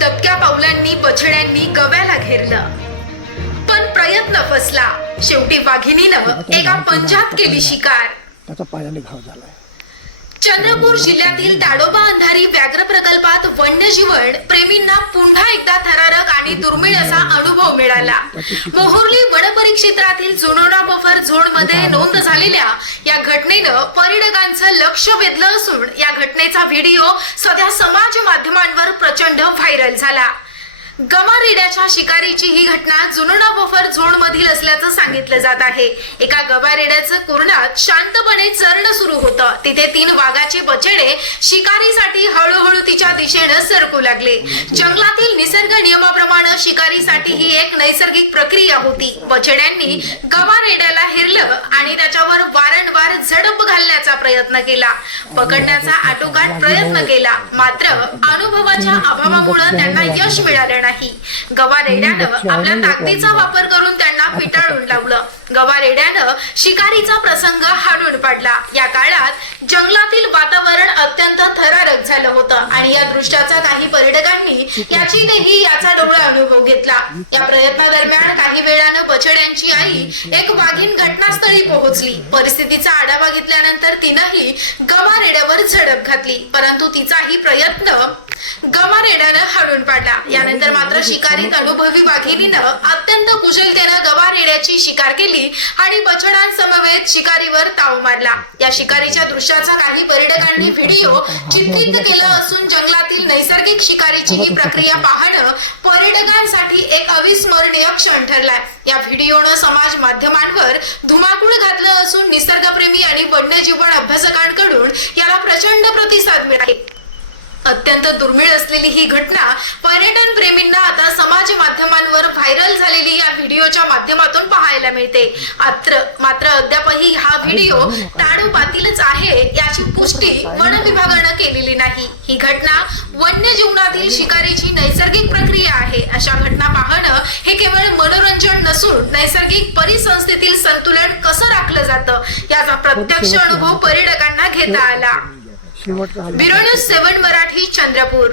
दबक्या पावलांनी बछड्यांनी गव्याला घेरलं. पण प्रयत्न फसला. शेवटी वाघिणीनं एका पंजात केली शिकार. त्याचा पायाने घाव झालाय. चंद्रपूर जिल्ह्यातील ताडोबा अंधारी व्याघ्र प्रकल्पात वन्यजीवन प्रेमींना पुन्हा एकदा थरारक आणि दुर्मिळ असा अनुभव मिळाला. मोहोर्ली वनपरिक्षेत्रातील जुनोडा बफर झोनमध्ये नोंद झालेल्या या घटनेनं पर्यटकांचं लक्ष वेधलं असून या घटनेचा व्हिडिओ सध्या समाज माध्यमांवर प्रचंड व्हायरल झाला. गमा रेड्याच्या शिकारीची ही घटना जुनोडा बफर झोन मधील असल्याचं सांगितलं जात आहे. एका गवारेड्याचं कुरणात शांतपणे चरण सुरू होतं. तिथे तीन वाघाचे बचेडे शिकारीसाठी हळूहळू तिच्या दिशेनं सरकू लागले. जंगलातील निसर्ग नियमा शिकारीसाठी ही एक नैसर्गिक प्रक्रिया होती. बछड्यांनी गवा रेड्याला हिरलं आणि त्याच्यावर वारंवार झडप घालण्याचा प्रयत्न केला. पकडण्याचा आटोकाट प्रयत्न केला. मात्र अनुभवाच्या अभावामुळे त्यांना यश मिळालं नाही. गवा रेड्यानं आपल्या ताकदीचा वापर करून त्यांना पिटाळून लावलं. गवा रेड्यानं शिकारीचा प्रसंग हाडून पाडला. या काळात जंगलातील वातावरण अत्यंत थरारक झालं होतं आणि या दृश्याचा काही पर्यटकांनी याचीही याचा डोळा अनुभव घेतला. या प्रयत्नादरम्यान काही वेळानं बछड्यांची आई एक वाघीण घटनास्थळी पोहोचली. परिस्थितीचा आढावा घेतल्यानंतर तिनंही गवा रेड्यावर झडप घातली. परंतु तिचाही प्रयत्न गवा रेड्यानं हाडून पाडला. यानंतर मात्र शिकारीत अनुभवी वाघिणीनं अत्यंत कुशलतेनं येण्याची शिकार केली आणि बछडांसमवेत शिकारीवर ताव मारला. या शिकारीच्या दृश्याचा काही पर्यटकांनी व्हिडिओ चित्रित केला असून जंगलातील नैसर्गिक शिकारीची ही प्रक्रिया पाहणं पर्यटकांसाठी एक अविस्मरणीय क्षण ठरलाय. या व्हिडिओनं समाज माध्यमांवर धुमाकूळ घातलं असून निसर्गप्रेमी आणि वन्यजीवन अभ्यासकांकडून याला प्रचंड प्रतिसाद मिळाले. अत्यंत दुर्मिळ असलेली ही घटना पर्यटन प्रेमींना आता समाज माध्यमांवर व्हायरल झालेली या व्हिडिओच्या माध्यमातून पाहायला मिळते. मात्र मात्र अद्यापही हा व्हिडिओ ताडोबातीलच आहे याची पुष्टी वन विभागानं केलेली नाही. ही घटना वन्य जीवनातील शिकारीची नैसर्गिक प्रक्रिया आहे. अशा घटना पाहणं हे केवळ मनोरंजन नसून नैसर्गिक परिसंस्थेतील संतुलन कसं राखलं जातं याचा प्रत्यक्ष अनुभव पर्यटकांना घेता आला. शेवटचा हा bureau news seven Marathi Chandrapur.